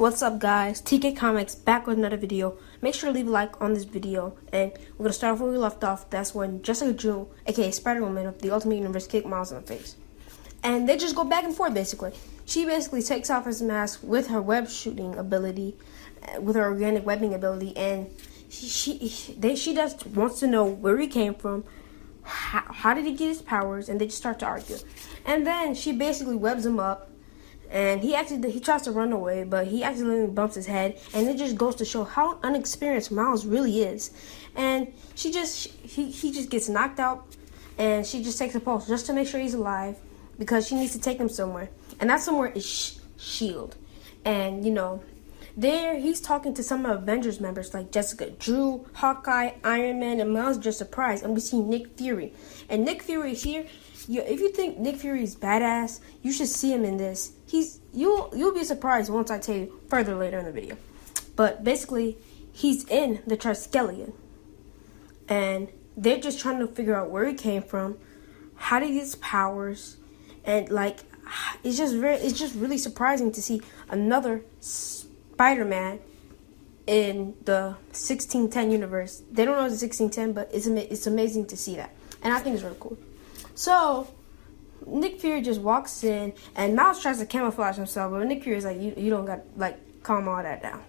What's up, guys? TK Comics back with another video. Make sure to leave a like on this video, and we're gonna start off where we left off. That's when Jessica Drew, aka Spider-Woman of the Ultimate Universe, kicked Miles in the face, and they just go back and forth. Basically, she basically takes off his mask with her web shooting ability, with her organic webbing ability, and she just wants to know where he came from, how did he get his powers, and they just start to argue, and then she basically webs him up. And he tries to run away, but he accidentally bumps his head, and it just goes to show how inexperienced Miles really is. And he just gets knocked out, and she just takes a pulse just to make sure he's alive, because she needs to take him somewhere, and that somewhere is Shield. And there he's talking to some Avengers members like Jessica Drew, Hawkeye, Iron Man, and Miles just surprised, and we see Nick Fury. And Nick Fury is here. If you think Nick Fury is badass, you should see him in this. You'll be surprised once I tell you further later in the video. But basically, he's in the Triskelion, and they're just trying to figure out where he came from, how did he get his powers, and it's just really surprising to see another Spider-Man in the 1610 universe. They don't know it's 1610, but it's amazing to see that, and I think it's really cool. So Nick Fury just walks in, and Miles tries to camouflage himself, but Nick Fury is like, you don't got, calm all that down.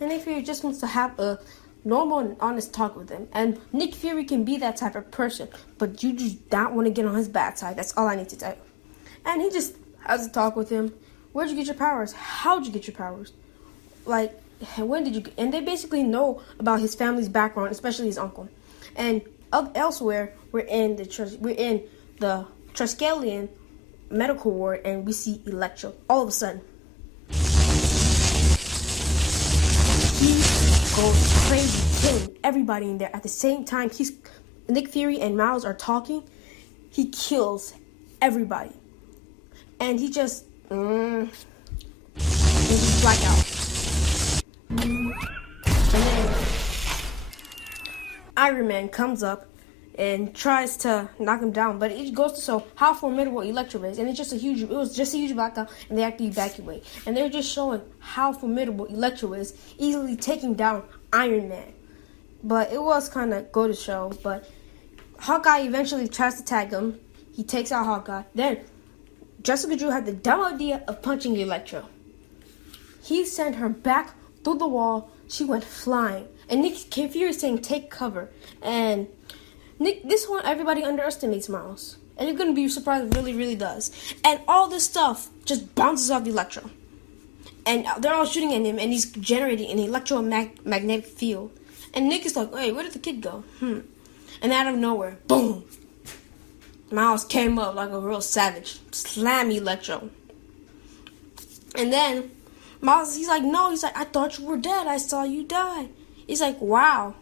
And Nick Fury just wants to have a normal and honest talk with him. And Nick Fury can be that type of person, but you just don't want to get on his bad side. That's all I need to tell you. And he just has a talk with him. Where'd you get your powers? How'd you get your powers? When did you get? And they basically know about his family's background, especially his uncle. And elsewhere, we're in the Triskelion medical ward, and we see Electro. All of a sudden, he goes crazy, killing everybody in there. At the same time, Nick Fury and Miles are talking. He kills everybody, and he just and he's black out. And then Iron Man comes up and tries to knock him down, but it goes to show how formidable Electro is, and it was just a huge blackout, and they have to evacuate, and they're just showing how formidable Electro is, easily taking down Iron Man. But it was kind of go to show, but Hawkeye eventually tries to tag him. He takes out Hawkeye. Then Jessica Drew had the dumb idea of punching Electro. He sent her back through the wall. She went flying, and Nick Fury is saying, "Take cover," and this one, everybody underestimates Miles. And you're going to be surprised, it really, really does. And all this stuff just bounces off Electro. And they're all shooting at him, and he's generating an electromagnetic field. And Nick is like, hey, where did the kid go? And out of nowhere, boom. Miles came up like a real savage. Slam Electro. And then Miles, he's like, no. He's like, I thought you were dead. I saw you die. He's like, wow.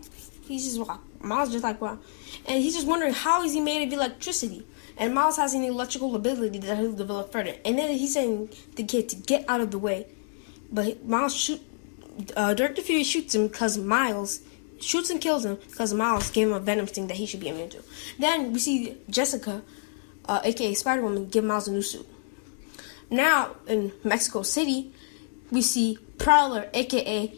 Miles just like, wow. And he's just wondering how is he made of electricity. And Miles has an electrical ability that he'll develop further. And then he's saying the kid to get out of the way. But Director Fury shoots him because Miles shoots and kills him because Miles gave him a venom sting that he should be immune to. Then we see Jessica, aka Spider-Woman, give Miles a new suit. Now in Mexico City, we see Prowler, aka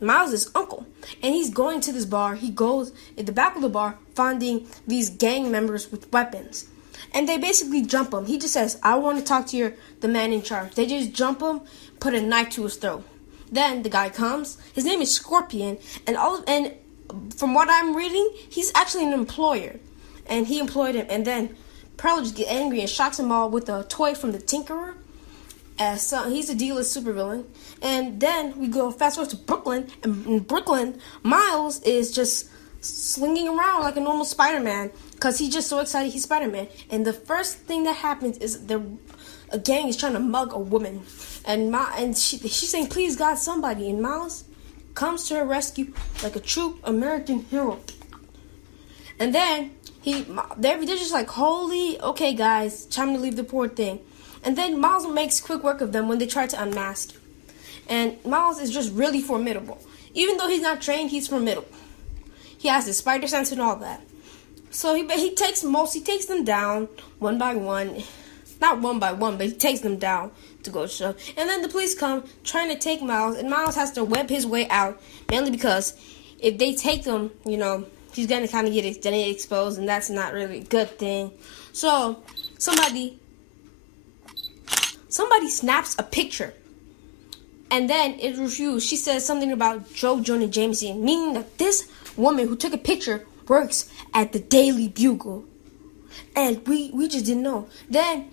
Miles' uncle, and he's going to this bar. He goes at the back of the bar, finding these gang members with weapons, and they basically jump him. He just says, I want to talk to the man in charge. They just jump him, put a knife to his throat. Then the guy comes. His name is Scorpion, and from what I'm reading, he's actually an employer, and he employed him. And then Prowler just gets angry and shocks them all with a toy from the Tinkerer. So he's a D-list supervillain. And then we go fast forward to Brooklyn, and in Brooklyn, Miles is just slinging around like a normal Spider-Man because he's just so excited he's Spider-Man. And the first thing that happens is a gang is trying to mug a woman, and she's saying, please God, somebody. And Miles comes to her rescue like a true American hero. And then they're just like, holy, okay guys, time to leave the poor thing. And then Miles makes quick work of them when they try to unmask him. And Miles is just really formidable. Even though he's not trained, he's formidable. He has the spider sense and all that. So he takes them down one by one. Not one by one, but he takes them down to go show. And then the police come trying to take Miles, and Miles has to web his way out, mainly because if they take him, he's gonna kind of get exposed, and that's not really a good thing. So somebody snaps a picture, and then it refused. She says something about Joe Jonah Jameson, meaning that this woman who took a picture works at the Daily Bugle, and we just didn't know. Then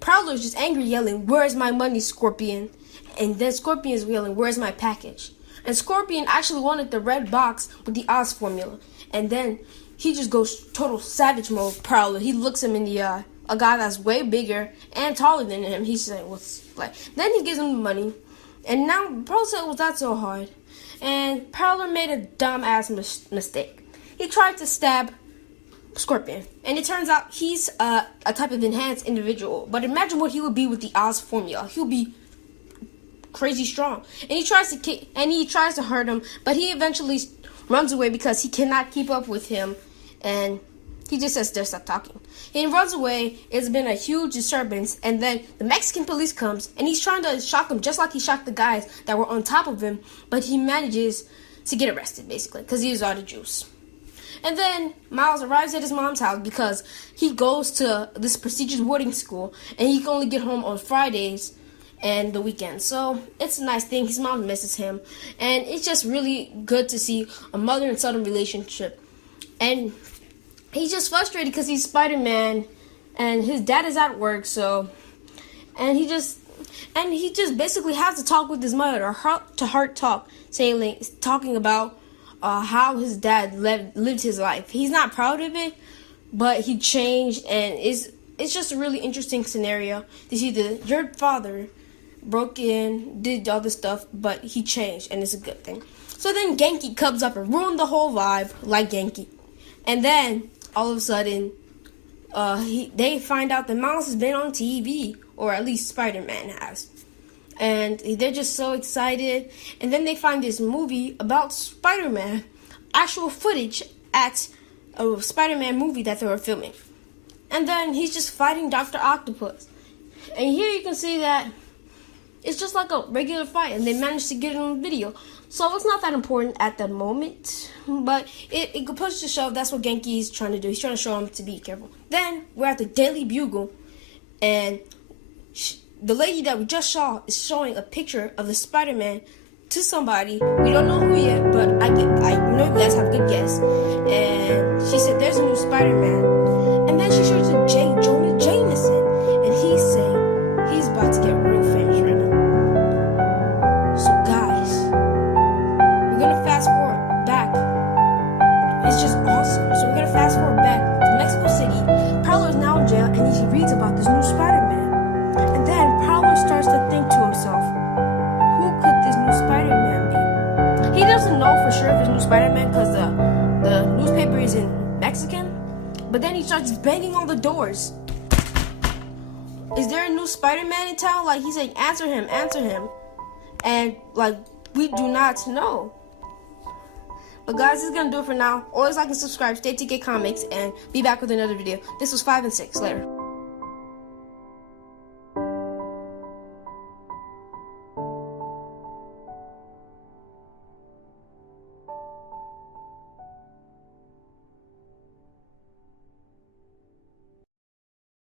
Prowler's just angry, yelling, "Where's my money, Scorpion?" And then Scorpion's yelling, "Where's my package?" And Scorpion actually wanted the red box with the Oz formula. And then he just goes total savage mode, Prowler. He looks him in the eye. A guy that's way bigger and taller than him. He's like, "What's like?" Then he gives him the money. And now Prowler said, "Was that so hard?" And Prowler made a dumbass mistake. He tried to stab Scorpion, and it turns out he's a type of enhanced individual. But imagine what he would be with the Oz formula. He'll be crazy strong, and he tries to hurt him, but he eventually runs away because he cannot keep up with him, and he just says, "Stop talking." He runs away. It's been a huge disturbance, and then the Mexican police comes, and he's trying to shock him just like he shocked the guys that were on top of him, but he manages to get arrested basically because he was out of juice. And then Miles arrives at his mom's house because he goes to this prestigious boarding school, and he can only get home on Fridays and the weekends. So it's a nice thing. His mom misses him, and it's just really good to see a mother and son relationship. And he's just frustrated because he's Spider-Man, and his dad is at work. And he just basically has to talk with his mother, heart-to-heart talk, talking about how his dad lived his life. He's not proud of it, but he changed, and it's just a really interesting scenario to see that your father broke in, did all this stuff, but he changed, and it's a good thing. So then Genki comes up and ruined the whole vibe, like Genki. And then all of a sudden, they find out that Miles has been on TV, or at least Spider-Man has. And they're just so excited. And then they find this movie about Spider-Man, actual footage at a Spider-Man movie that they were filming. And then he's just fighting Dr. Octopus. And here you can see that it's just like a regular fight, and they managed to get it on video. So it's not that important at the moment, but it pushes to show that's what Genki is trying to do. He's trying to show him to be careful. Then we're at the Daily Bugle, and the lady that we just saw is showing a picture of the Spider-Man to somebody. We don't know who yet, but I know you guys have a good guess. And she said, "There's a new Spider-Man." And then she shows to J. Jonah Jameson, and he's saying he's about to get real famous right now. So guys, we're gonna fast forward back. It's just awesome. So we're gonna fast forward back to Mexico City. Prowler is now in jail, and he reads about this new Spider-Man. And then Prowler starts to think to himself, who could this new Spider-Man be? He doesn't know for sure if it's new Spider-Man because the newspaper is in Mexican. But then he starts banging on the doors. Is there a new Spider-Man in town? Like, he's saying, answer him. And, like, we do not know. But guys, this is going to do it for now. Always like and subscribe, stay TK Comics, and be back with another video. This was 5 and 6. Later.